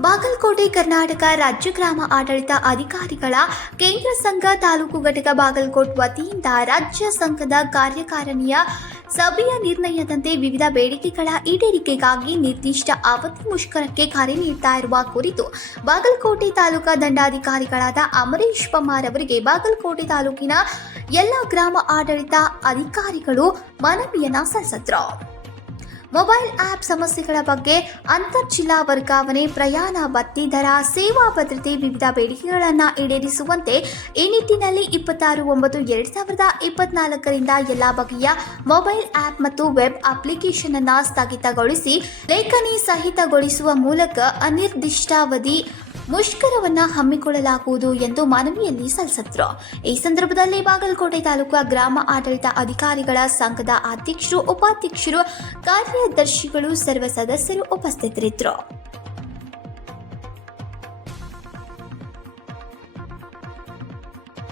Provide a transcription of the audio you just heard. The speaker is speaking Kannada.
ಬಾಗಲಕೋಟೆ, ಕರ್ನಾಟಕ ರಾಜ್ಯ ಗ್ರಾಮ ಆಡಳಿತ ಅಧಿಕಾರಿಗಳ ಕೇಂದ್ರ ಸಂಘ ತಾಲೂಕು ಘಟಕ ಬಾಗಲಕೋಟ್ ವತಿಯಿಂದ ರಾಜ್ಯ ಸಂಘದ ಕಾರ್ಯಕಾರಿಣಿಯ ಸಭೆಯ ನಿರ್ಣಯದಂತೆ ವಿವಿಧ ಬೇಡಿಕೆಗಳ ಈಡೇರಿಕೆಗಾಗಿ ನಿರ್ದಿಷ್ಟ ಅವಧಿ ಮುಷ್ಕರಕ್ಕೆ ಕರೆ ನೀಡ್ತಾ ಇರುವ ಕುರಿತು ಬಾಗಲಕೋಟೆ ತಾಲೂಕಾ ದಂಡಾಧಿಕಾರಿಗಳಾದ ಅಮರೀಶ್ ಪಮಾರ್ ಅವರಿಗೆ ಬಾಗಲಕೋಟೆ ತಾಲೂಕಿನ ಎಲ್ಲ ಗ್ರಾಮ ಆಡಳಿತ ಅಧಿಕಾರಿಗಳು ಮನವಿಯನ್ನ ಸಲ್ಲಿಸಿದ್ರು. ಮೊಬೈಲ್ ಆಪ್ ಸಮಸ್ಯೆಗಳ ಬಗ್ಗೆ ಅಂತರ್ಜಿಲ್ಲಾ ವರ್ಗಾವಣೆ, ಪ್ರಯಾಣ ಬತ್ತಿ ದರ, ಸೇವಾ ಭದ್ರತೆ, ವಿವಿಧ ಬೇಡಿಕೆಗಳನ್ನು ಈಡೇರಿಸುವಂತೆ ಈ ನಿಟ್ಟಿನಲ್ಲಿ ಇಪ್ಪತ್ತಾರು, ಒಂಬತ್ತು, ಎರಡು ಸಾವಿರದ ಇಪ್ಪತ್ನಾಲ್ಕರಿಂದ ಎಲ್ಲ ಬಗೆಯ ಮೊಬೈಲ್ ಆಪ್ ಮತ್ತು ವೆಬ್ ಅಪ್ಲಿಕೇಶನ್ ಅನ್ನು ಸ್ಥಗಿತಗೊಳಿಸಿ ಲೇಖನಿ ಸಹಿತಗೊಳಿಸುವ ಮೂಲಕ ಅನಿರ್ದಿಷ್ಟಾವಧಿ ಮುಷ್ಕರವನ್ನ ಹಮ್ಮಿಕೊಳ್ಳಲಾಗುವುದು ಎಂದು ಮನವಿಯಲ್ಲಿ ಸಲ್ಲಿಸಿದ್ರು ಈ ಸಂದರ್ಭದಲ್ಲಿ ಬಾಗಲಕೋಟೆ ತಾಲೂಕು ಗ್ರಾಮ ಆಡಳಿತ ಅಧಿಕಾರಿಗಳ ಸಂಘದ ಅಧ್ಯಕ್ಷರು, ಉಪಾಧ್ಯಕ್ಷರು, ಕಾರ್ಯದರ್ಶಿಗಳು, ಸರ್ವ ಸದಸ್ಯರು ಉಪಸ್ಥಿತರಿದ್ದರು.